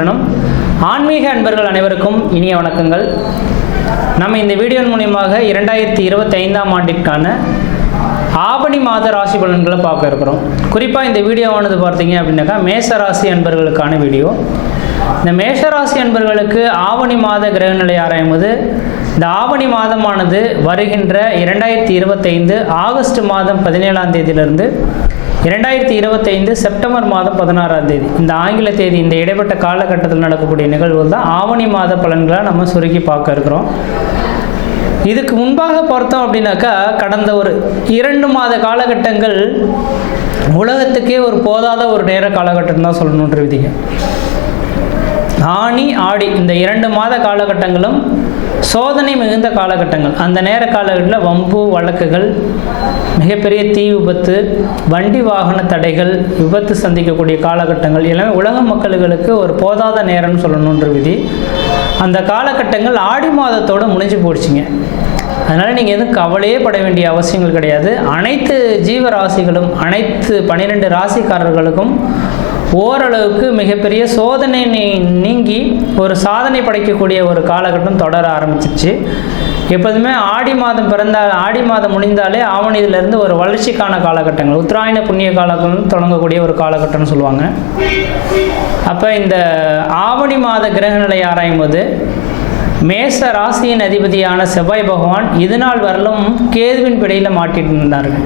சரணம். ஆன்மீக அன்பர்கள் அனைவருக்கும் இனிய வணக்கங்கள். நம்ம இந்த வீடியோ மூலமாக 2025ஆம் ஆண்டிற்கான ஆவணி மாத ராசி பலன்களை பார்க்க இருக்கிறோம். குறிப்பாக இந்த வீடியோவானது பார்த்தீங்க அப்படின்னாக்கா மேஷராசி அன்பர்களுக்கான வீடியோ. இந்த மேஷராசி அன்பர்களுக்கு ஆவணி மாத கிரகநிலை ஆராயும்போது இந்த ஆவணி மாதமானது வருகின்ற 2025 ஆகஸ்ட் மாதம் 17ஆம் தேதியிலிருந்து 2025 செப்டம்பர் மாதம் 16ஆம் தேதி இந்த ஆங்கில தேதி இந்த இடைப்பட்ட காலகட்டத்தில் நடக்கக்கூடிய நிகழ்வுகள் தான் ஆவணி மாத பலன்களை நம்ம சுருக்கி பார்க்க இருக்கிறோம். இதுக்கு முன்பாக பார்த்தோம் அப்படின்னாக்கா கடந்த ஒரு 2 மாத காலகட்டங்கள் உலகத்துக்கே ஒரு போதாத ஒரு நேர காலகட்டம் தான் சொல்லணுன்ற விதிங்க. ஆனி ஆடி இந்த 2 மாத காலகட்டங்களும் சோதனை மிகுந்த காலகட்டங்கள். அந்த நேர காலகட்டத்தில் வம்பு வழக்குகள், மிகப்பெரிய தீ விபத்து, வண்டி வாகன தடைகள், விபத்து சந்திக்கக்கூடிய காலகட்டங்கள் எல்லாமே உலக மக்களுக்கு ஒரு போதாத நேரம்னு சொல்லணுன்ற விதி. அந்த காலகட்டங்கள் ஆடி மாதத்தோடு முடிஞ்சு போயிடுச்சிங்க. அதனால் நீங்கள் எதுவும் கவலையே பட வேண்டிய அவசியங்கள் கிடையாது. அனைத்து ஜீவராசிகளும் அனைத்து 12 ராசிக்காரர்களுக்கும் ஓரளவுக்கு மிகப்பெரிய சோதனை நீங்கி ஒரு சாதனை படைக்கக்கூடிய ஒரு காலகட்டம் தொடர ஆரம்பிச்சிச்சு. எப்போதுமே ஆடி மாதம் பிறந்தால் ஆடி மாதம் முடிந்தாலே ஆவணியிலிருந்து ஒரு வளர்ச்சிக்கான காலகட்டங்கள், உத்தராயண புண்ணிய காலகட்டம் தொடங்கக்கூடிய ஒரு காலகட்டம்னு சொல்லுவாங்க. அப்போ இந்த ஆவணி மாத கிரகநிலை ஆராயும் போது மேச ராசியின் அதிபதியான செவ்வாய் பகவான் இதுநாள் வரலும் கேதுவின் பிடியில் மாட்டிட்டு இருந்தார்கள்.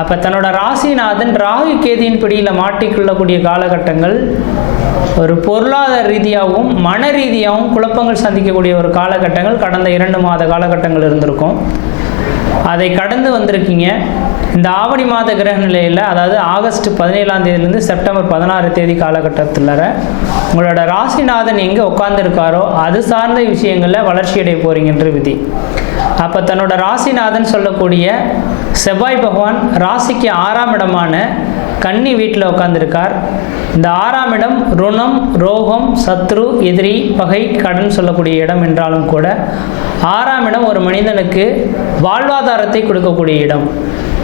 அப்போ தன்னோட ராசிநாதன் ராகு கேதியின் பிடியில் மாட்டிக்கொள்ளக்கூடிய காலகட்டங்கள் ஒரு பொருளாதார ரீதியாகவும் மன ரீதியாகவும் குழப்பங்கள் சந்திக்கக்கூடிய ஒரு காலகட்டங்கள் கடந்த 2 மாத காலகட்டங்கள் இருந்திருக்கும். அதை கடந்து வந்திருக்கீங்க. இந்த ஆவணி மாத கிரக நிலையில், அதாவது ஆகஸ்ட் 17ஆம் தேதியிலிருந்து செப்டம்பர் 16 தேதி காலகட்டத்தில் உங்களோட ராசிநாதன் எங்கே உட்கார்ந்துருக்காரோ அது சார்ந்த விஷயங்களில் வளர்ச்சியடைய போறீங்கன்ற விதி. அப்போ தன்னோட ராசிநாதன் சொல்லக்கூடிய செவ்வாய் பகவான் ராசிக்கு 6ஆம் இடமான கன்னி வீட்டில் உட்கார்ந்துருக்கார். இந்த 6ஆம் இடம் ருணம், ரோகம், சத்ரு, எதிரி, பகை, கடன் சொல்லக்கூடிய இடம் என்றாலும் கூட 6ஆம் இடம் ஒரு மனிதனுக்கு வாழ்வாதாரத்தை கொடுக்கக்கூடிய இடம்,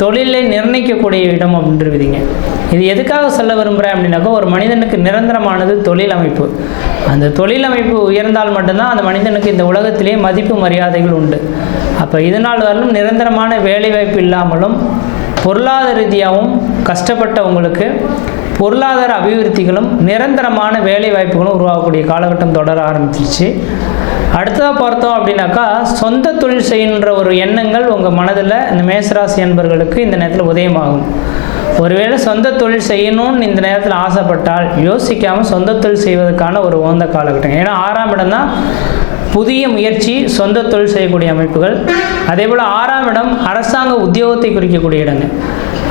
தொழிலை நிர்ணயிக்கக்கூடிய இடம் அப்படின்ற விதிங்க. இது எதுக்காக சொல்ல விரும்புகிறேன் அப்படின்னாக்கா, ஒரு மனிதனுக்கு நிரந்தரமானது தொழில் அமைப்பு. அந்த தொழில் அமைப்பு உயர்ந்தால் மட்டும்தான் அந்த மனிதனுக்கு இந்த உலகத்திலே மதிப்பு மரியாதைகள் உண்டு. அப்போ இதனால் வரலும் நிரந்தரமான வேலைவாய்ப்பு இல்லாமலும் பொருளாதார ரீதியாகவும் கஷ்டப்பட்டவங்களுக்கு பொருளாதார அபிவிருத்திகளும் நிரந்தரமான வேலை வாய்ப்புகளும் உருவாகக்கூடிய காலகட்டம் தொடர ஆரம்பிச்சிருச்சு. அடுத்ததாக பார்த்தோம் அப்படின்னாக்கா, சொந்த தொழில் செய்கின்ற ஒரு எண்ணங்கள் உங்கள் மனதில் இந்த மேசராசி அன்பர்களுக்கு இந்த நேரத்தில் உதயமாகும். ஒருவேளை சொந்த தொழில் செய்யணும்னு இந்த நேரத்தில் ஆசைப்பட்டால் யோசிக்காமல் சொந்த தொழில் செய்வதற்கான ஒரு உகந்த காலகட்டம். ஏன்னா 6ஆம் இடம் தான் புதிய முயற்சி, சொந்த தொழில் செய்யக்கூடிய அமைப்புகள். அதே போல் 6ஆம் இடம் அரசாங்க உத்தியோகத்தை குறிக்கக்கூடிய இடங்க.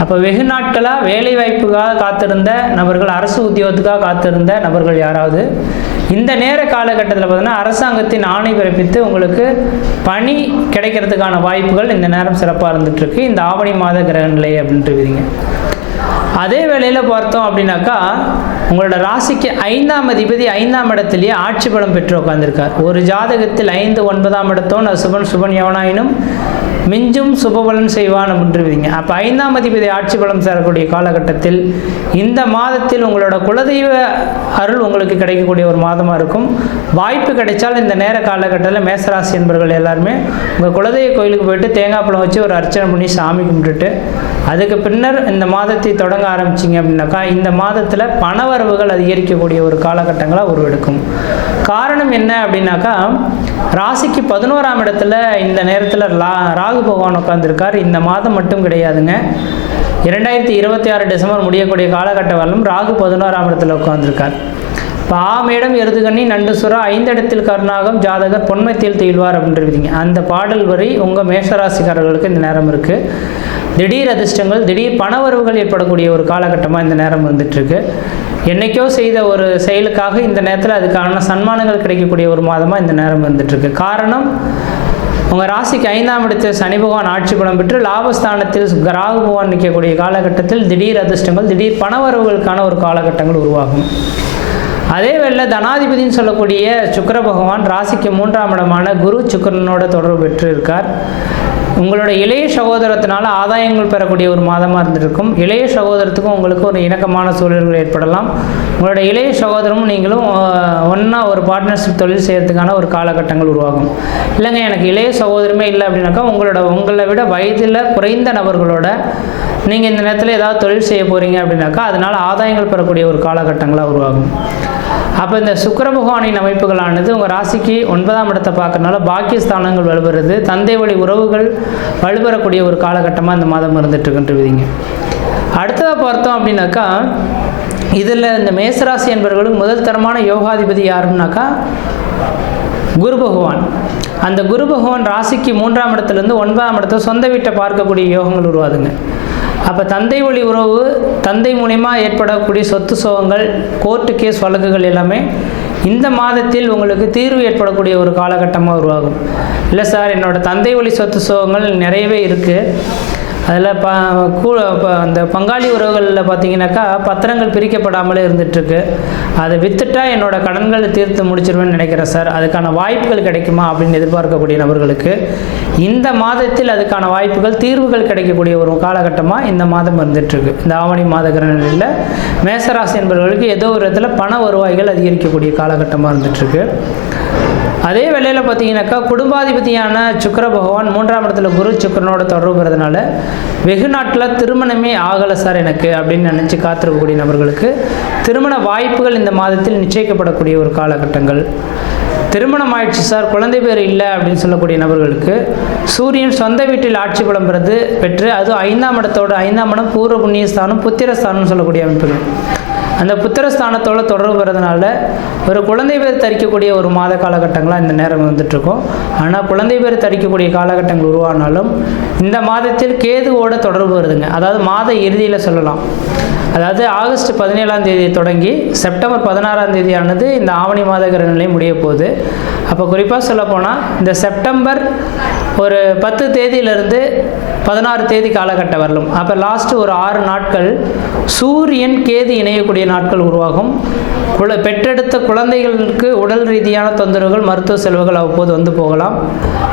அப்போ வெகு நாட்களாக வேலை வாய்ப்புக்காக காத்திருந்த நபர்கள், அரசு உத்தியோகத்துக்காக காத்திருந்த நபர்கள் யாராவது இந்த நேர காலகட்டத்தில் பார்த்தீங்கன்னா அரசாங்கத்தின் ஆணை பிறப்பித்து உங்களுக்கு பணி கிடைக்கிறதுக்கான வாய்ப்புகள் இந்த நேரம் சிறப்பாக இருந்துகிட்ருக்கு. இந்த ஆவணி மாத கிரகநிலை அப்படின்ட்டு விதிங்க. அதே வேளையில் பார்த்தோம் அப்படின்னாக்கா, உங்களோட ராசிக்கு 5ஆம் அதிபதி 5ஆம் இடத்திலேயே ஆட்சி பலம் பெற்று உட்கார்ந்துருக்கார். ஒரு ஜாதகத்தில் 5, 9ஆம் இடத்தோன்னு சுபன் எவனாயினும் மிஞ்சும் சுபபலன் செய்வான் அப்படின்றீங்க. அப்போ 5ஆம் அதிபதி ஆட்சி பலம் சேரக்கூடிய காலகட்டத்தில் இந்த மாதத்தில் உங்களோட குலதெய்வ அருள் உங்களுக்கு கிடைக்கக்கூடிய ஒரு மாதமாக இருக்கும். வாய்ப்பு கிடைச்சால் இந்த நேர காலகட்டத்தில் மேசராசி என்பவர்கள் எல்லாருமே உங்கள் குலதெய்வ கோயிலுக்கு போயிட்டு தேங்காய் பழம் வச்சு ஒரு அர்ச்சனை பண்ணி சாமி கும்பிட்டுட்டு அதுக்கு பின்னர் இந்த மாதத்தை தொடங்க ஆரம்பிச்சிங்க அப்படின்னாக்கா இந்த மாதத்தில் பணவரவுகள் அதிகரிக்கக்கூடிய ஒரு காலகட்டங்களாக உருவெடுக்கும். காரணம் என்ன அப்படின்னாக்கா, ராசிக்கு 11ஆம் இடத்துல இந்த நேரத்தில் ராகு பகவான் உட்கார்ந்துருக்கார். இந்த மாதம் மட்டும் கிடையாதுங்க, 2026 டிசம்பர் முடியக்கூடிய காலகட்டம் வரலும் ராகு 11ஆம் இடத்துல உட்கார்ந்துருக்கார். பாமேடம் எருதுகண்ணி நண்டு சுறா 5 இடத்தில் கருணாகம் ஜாதகர் பொன்மத்தியில் தீழ்வார் அப்படின்றீங்க. அந்த பாடல் வரி உங்கள் மேஷராசிக்காரர்களுக்கு இந்த நேரம் இருக்குது. திடீர் அதிர்ஷ்டங்கள், திடீர் பணவரவுகள் ஏற்படக்கூடிய ஒரு காலகட்டமாக இந்த நேரம் வந்துட்டுருக்கு. என்றைக்கோ செய்த ஒரு செயலுக்காக இந்த நேரத்தில் அதுக்கான சன்மானங்கள் கிடைக்கக்கூடிய ஒரு மாதமாக இந்த நேரம் வந்துட்டுருக்கு. காரணம், உங்கள் ராசிக்கு 5ஆம் இடத்தில் சனி பகவான் ஆட்சி பலம் பெற்று லாபஸ்தானத்தில் ராகு பகவான் நிற்கக்கூடிய காலகட்டத்தில் திடீர் அதிர்ஷ்டங்கள், திடீர் பணவரவுகளுக்கான ஒரு காலகட்டங்கள் உருவாகும். அதே வேளை தனாதிபதினு சொல்லக்கூடிய சுக்கிர பகவான் ராசிக்கு 3ஆம் இடமான குரு சுக்கிரனோட தொடர்பு பெற்று இருக்கார். உங்களோட இளைய சகோதரத்தினால ஆதாயங்கள் பெறக்கூடிய ஒரு மாதமாக இருந்திருக்கும். இளைய சகோதரத்துக்கும் உங்களுக்கு ஒரு இணக்கமான சூழல்கள் ஏற்படலாம். உங்களோட இளைய சகோதரமும் நீங்களும் ஒன்றா ஒரு பார்ட்னர்ஷிப் தொழில் செய்கிறதுக்கான ஒரு காலகட்டங்கள் உருவாகும். இல்லைங்க எனக்கு இளைய சகோதரமே இல்லை அப்படின்னாக்கா உங்களை விட வயதில் குறைந்த நபர்களோட நீங்கள் இந்த நேரத்தில் ஏதாவது தொழில் செய்ய போகிறீங்க அப்படின்னாக்கா அதனால் ஆதாயங்கள் பெறக்கூடிய ஒரு காலகட்டங்களாக உருவாகும். அப்போ இந்த சுக்கிர பகவானின் அமைப்புகளானது உங்கள் ராசிக்கு 9ஆம் இடத்தை பார்க்கறதுனால பாக்கியஸ்தானங்கள் வலுபெறுது, தந்தை வழி உறவுகள் வலுபெறக்கூடிய ஒரு காலகட்டமாக இந்த மாதம் இருந்துட்டுருக்குன்றீங்க. அடுத்ததாக பார்த்தோம் அப்படின்னாக்கா இதில் இந்த மேசராசி என்பவர்களுக்கு முதல் தரமான யோகாதிபதி யாருன்னாக்கா குரு பகவான். அந்த குரு பகவான் ராசிக்கு 3ஆம் இடத்துலேருந்து 9ஆம் இடத்தை சொந்த வீட்டை பார்க்கக்கூடிய யோகங்கள் உருவாதுங்க. அப்போ தந்தை வழி உறவு, தந்தை மூலிமா ஏற்படக்கூடிய சொத்து சோகங்கள், கோர்ட்டு கேஸ் வழக்குகள் எல்லாமே இந்த மாதத்தில் உங்களுக்கு தீர்வு ஏற்படக்கூடிய ஒரு காலகட்டமாக உருவாகும். இல்லை சார் என்னோடய தந்தை வழி சொத்து சோகங்கள் நிறையவே இருக்குது, அதில் அந்த பங்காளி உறவுகளில் பார்த்தீங்கன்னாக்கா பத்திரங்கள் பிரிக்கப்படாமலே இருந்துகிட்ருக்கு, அதை விற்றுட்டா என்னோடய கடன்களை தீர்த்து முடிச்சிருவேன்னு நினைக்கிறேன் சார், அதுக்கான வாய்ப்புகள் கிடைக்குமா அப்படின்னு எதிர்பார்க்கக்கூடிய நபர்களுக்கு இந்த மாதத்தில் அதுக்கான வாய்ப்புகள், தீர்வுகள் கிடைக்கக்கூடிய ஒரு காலகட்டமாக இந்த மாதம் இருந்துகிட்ருக்கு. இந்த ஆவணி மாத கிரகநிலையில் மேசராசி என்பவர்களுக்கு ஏதோ ஒரு இடத்துல பண வருவாய்கள் அதிகரிக்கக்கூடிய காலகட்டமாக இருந்துகிட்ருக்கு. அதே வேளையில் பார்த்தீங்கன்னாக்கா குடும்பாதிபதியான சுக்கிர பகவான் 3ஆம் இடத்துல குரு சுக்கிரனோட தொடர்பு பெறதுனால வெகு நாட்டில் திருமணமே ஆகலை சார் எனக்கு அப்படின்னு நினச்சி காத்திருக்கக்கூடிய நபர்களுக்கு திருமண வாய்ப்புகள் இந்த மாதத்தில் நிச்சயிக்கப்படக்கூடிய ஒரு காலகட்டங்கள். திருமணம் ஆயிடுச்சு சார் குழந்தை பேர் இல்லை அப்படின்னு சொல்லக்கூடிய நபர்களுக்கு சூரியன் சொந்த வீட்டில் ஆட்சி பலம் பெற்று அதுவும் 5ஆம் இடத்தோட 5ஆம் இடம் பூர்வ புண்ணியஸ்தானம் புத்திரஸ்தானம்னு சொல்லக்கூடிய அமைப்புகள். அந்த புத்திரஸ்தானத்தோடு தொடர்பு பெறதுனால ஒரு குழந்தை பேர் தரிக்கக்கூடிய ஒரு மாத காலகட்டங்களாக இந்த நேரம் வந்துட்டுருக்கோம். ஆனால் குழந்தை பேர் தரிக்கக்கூடிய காலகட்டங்கள் உருவானாலும் இந்த மாதத்தில் கேதுவோட தொடர்பு வருதுங்க. அதாவது மாத இறுதியில் சொல்லலாம். அதாவது ஆகஸ்ட் 17ஆம் தேதி தொடங்கி செப்டம்பர் 16ஆம் தேதியானது இந்த ஆவணி மாத கிரகநிலை முடிய போகுது. அப்போ குறிப்பாக சொல்லப்போனால் இந்த செப்டம்பர் ஒரு 10 தேதியிலிருந்து 16 தேதி காலகட்டம் வரலும். அப்போ லாஸ்ட்டு ஒரு 6 நாட்கள் சூரியன் கேது இணையக்கூடிய நாட்கள் உருவாகும். பெற்றெடுத்த குழந்தைகளுக்கு உடல் ரீதியான தொந்தரவுகள், மருத்துவ செலவுகள் அவ்வப்போது வந்து போகலாம்.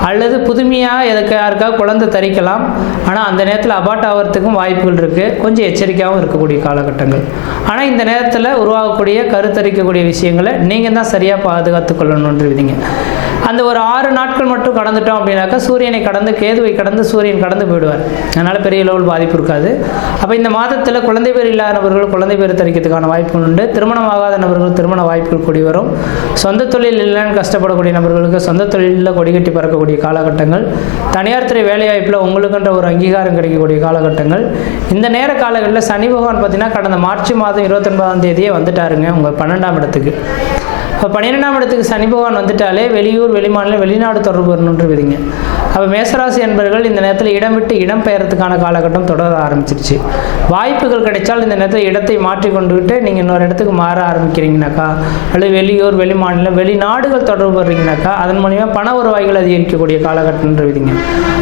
அல்லது புதுமையாக யாருக்காக குழந்தை தரிக்கலாம். ஆனால் அந்த நேரத்தில் அபார்ட் ஆகிறதுக்கும் வாய்ப்புகள் இருக்குது. கொஞ்சம் எச்சரிக்கையாகவும் இருக்கக்கூடிய காலகட்டங்கள். ஆனால் இந்த நேரத்தில் உருவாகக்கூடிய கருத்தரிக்கக்கூடிய விஷயங்களை நீங்கள் தான் சரியாக பாதுகாத்து கொள்ளணுன்றீங்க. அந்த ஒரு 6 நாட்கள் மட்டும் கடந்துட்டோம் அப்படின்னாக்கா சூரியனை கடந்து கேதுவை கடந்து சூரியன் கடந்து போயிடுவார். அதனால் பெரிய லெவல் பாதிப்பு இருக்காது. அப்போ இந்த மாதத்தில் குழந்தை பேர் இல்லாத நபர்கள் குழந்தை பேர் தரிக்கிறதுக்கான வாய்ப்புகள் உண்டு. திருமணமாகாத நபர்கள் திருமண வாய்ப்புகள் கூடி வரும். சொந்த தொழில் இல்லைன்னு கஷ்டப்படக்கூடிய நபர்களுக்கு சொந்த தொழிலில் கொடிகட்டி பறக்கக்கூடிய காலகட்டங்கள். தனியார் துறை வேலைவாய்ப்பில் உங்களுக்குன்ற ஒரு அங்கீகாரம் கிடைக்கக்கூடிய காலகட்டங்கள். இந்த நேர காலங்களில் சனி பகவான் பார்த்தீங்கன்னா கடந்த மார்ச் மாதம் 29ஆம் தேதியே வந்துட்டாருங்க உங்கள் 12ஆம் இடத்துக்கு. இப்போ 12ஆம் இடத்துக்கு சனி பகவான் வந்துட்டாலே வெளியூர் வெளிமாநிலம் வெளிநாடு தொடர்பு வரணுன்ற விதிங்க. அப்போ மேசராசி என்பவர்கள் இந்த நேரத்தில் இடம் விட்டு இடம் பெயர்றதுக்கான காலகட்டம் தொடர ஆரம்பிச்சிருச்சு. வாய்ப்புகள் கிடைச்சால் இந்த நேரத்தில் இடத்தை மாற்றி கொண்டுகிட்டு நீங்கள் இன்னொரு இடத்துக்கு மாற ஆரம்பிக்கிறீங்கனாக்கா அல்லது வெளியூர் வெளிமாநிலம் வெளிநாடுகள் தொடர்பு வர்றீங்கனாக்கா அதன் மூலிமா பண வருவாய்கள் அதிகரிக்கக்கூடிய காலகட்டம்ன்ற விதிங்க.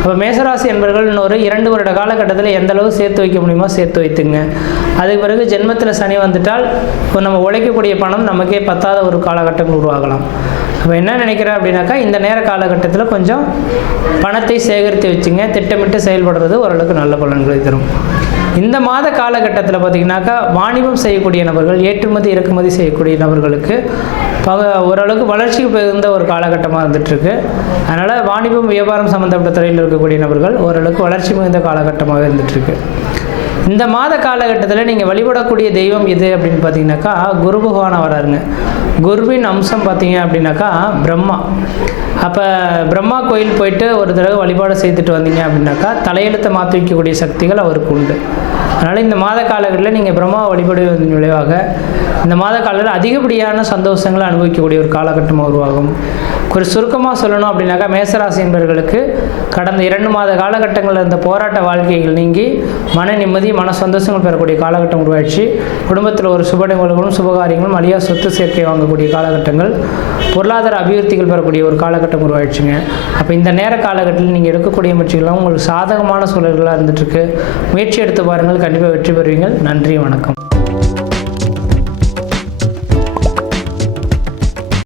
அப்போ மேசராசி என்பவர்கள் இன்னொரு 2 வருட காலகட்டத்தில் எந்த அளவு சேர்த்து வைக்க முடியுமோ சேர்த்து வைத்துங்க. அதுக்கு பிறகு ஜென்மத்தில் சனி வந்துட்டால் இப்போ நம்ம உழைக்கக்கூடிய பணம் நமக்கே பத்தாத ஒரு காலகட்டங்கள் உருவாகலாம். அப்போ என்ன நினைக்கிறேன் அப்படின்னாக்கா இந்த நேர காலகட்டத்தில் கொஞ்சம் பணத்தை சேகரித்து வச்சுங்க. திட்டமிட்டு செயல்படுறது ஓரளவுக்கு நல்ல பலன்களை தரும். இந்த மாத காலகட்டத்தில் பார்த்திங்கனாக்கா வாணிபம் செய்யக்கூடிய நபர்கள், ஏற்றுமதி இறக்குமதி செய்யக்கூடிய நபர்களுக்கு ஓரளவுக்கு வளர்ச்சிக்கு பிறந்த ஒரு காலகட்டமாக இருந்துகிட்ருக்கு. அதனால் வாணிபம் வியாபாரம் சம்மந்தப்பட்ட துறையில் இருக்கக்கூடிய நபர்கள் ஓரளவுக்கு வளர்ச்சி மிகுந்த காலகட்டமாக இருந்துகிட்ருக்கு. இந்த மாத காலகட்டத்தில் நீங்கள் வழிபடக்கூடிய தெய்வம் எது அப்படின்னு பார்த்தீங்கன்னாக்கா குரு பகவானை வராருங்க. குருவின் அம்சம் பார்த்தீங்க அப்படின்னாக்கா பிரம்மா. அப்போ பிரம்மா கோயில் போயிட்டு ஒரு தடவை வழிபாடு செய்துட்டு வந்தீங்க அப்படின்னாக்கா தலையெழுத்தை மாற்றி வைக்கக்கூடிய சக்திகள் அவருக்கு உண்டு. அதனால் இந்த மாத காலங்களில் நீங்கள் பிரம்மா வழிபடுவதன் விளைவாக இந்த மாத காலத்தில் அதிகப்படியான சந்தோஷங்களை அனுபவிக்கக்கூடிய ஒரு காலகட்டமாக உருவாகும். ஒரு சுருக்கமாக சொல்லணும் அப்படின்னாக்கா மேசராசி என்பவர்களுக்கு கடந்த 2 மாத காலகட்டங்களில் இருந்த போராட்ட வாழ்க்கைகள் நீங்கி மன நிம்மதி மன சந்தோஷங்கள் பெறக்கூடிய காலகட்டம் உருவாயிடுச்சு. குடும்பத்தில் ஒரு சுப நிகழ்வுகளும் சுபகாரியங்களும் அழியா சொத்து சேர்க்கை வாங்கக்கூடிய காலகட்டங்கள், பொருளாதார அபிவிருத்திகள் பெறக்கூடிய ஒரு காலகட்டம் உருவாயிடுச்சுங்க. அப்போ இந்த நேர காலகட்டத்தில் நீங்கள் எடுக்கக்கூடிய முயற்சிகள்லாம் உங்களுக்கு சாதகமான சூழல்களாக இருந்துகிட்ருக்கு. முயற்சி எடுத்து பாருங்கள், கண்டிப்பாக வெற்றி பெறுவீங்கள். நன்றி, வணக்கம்.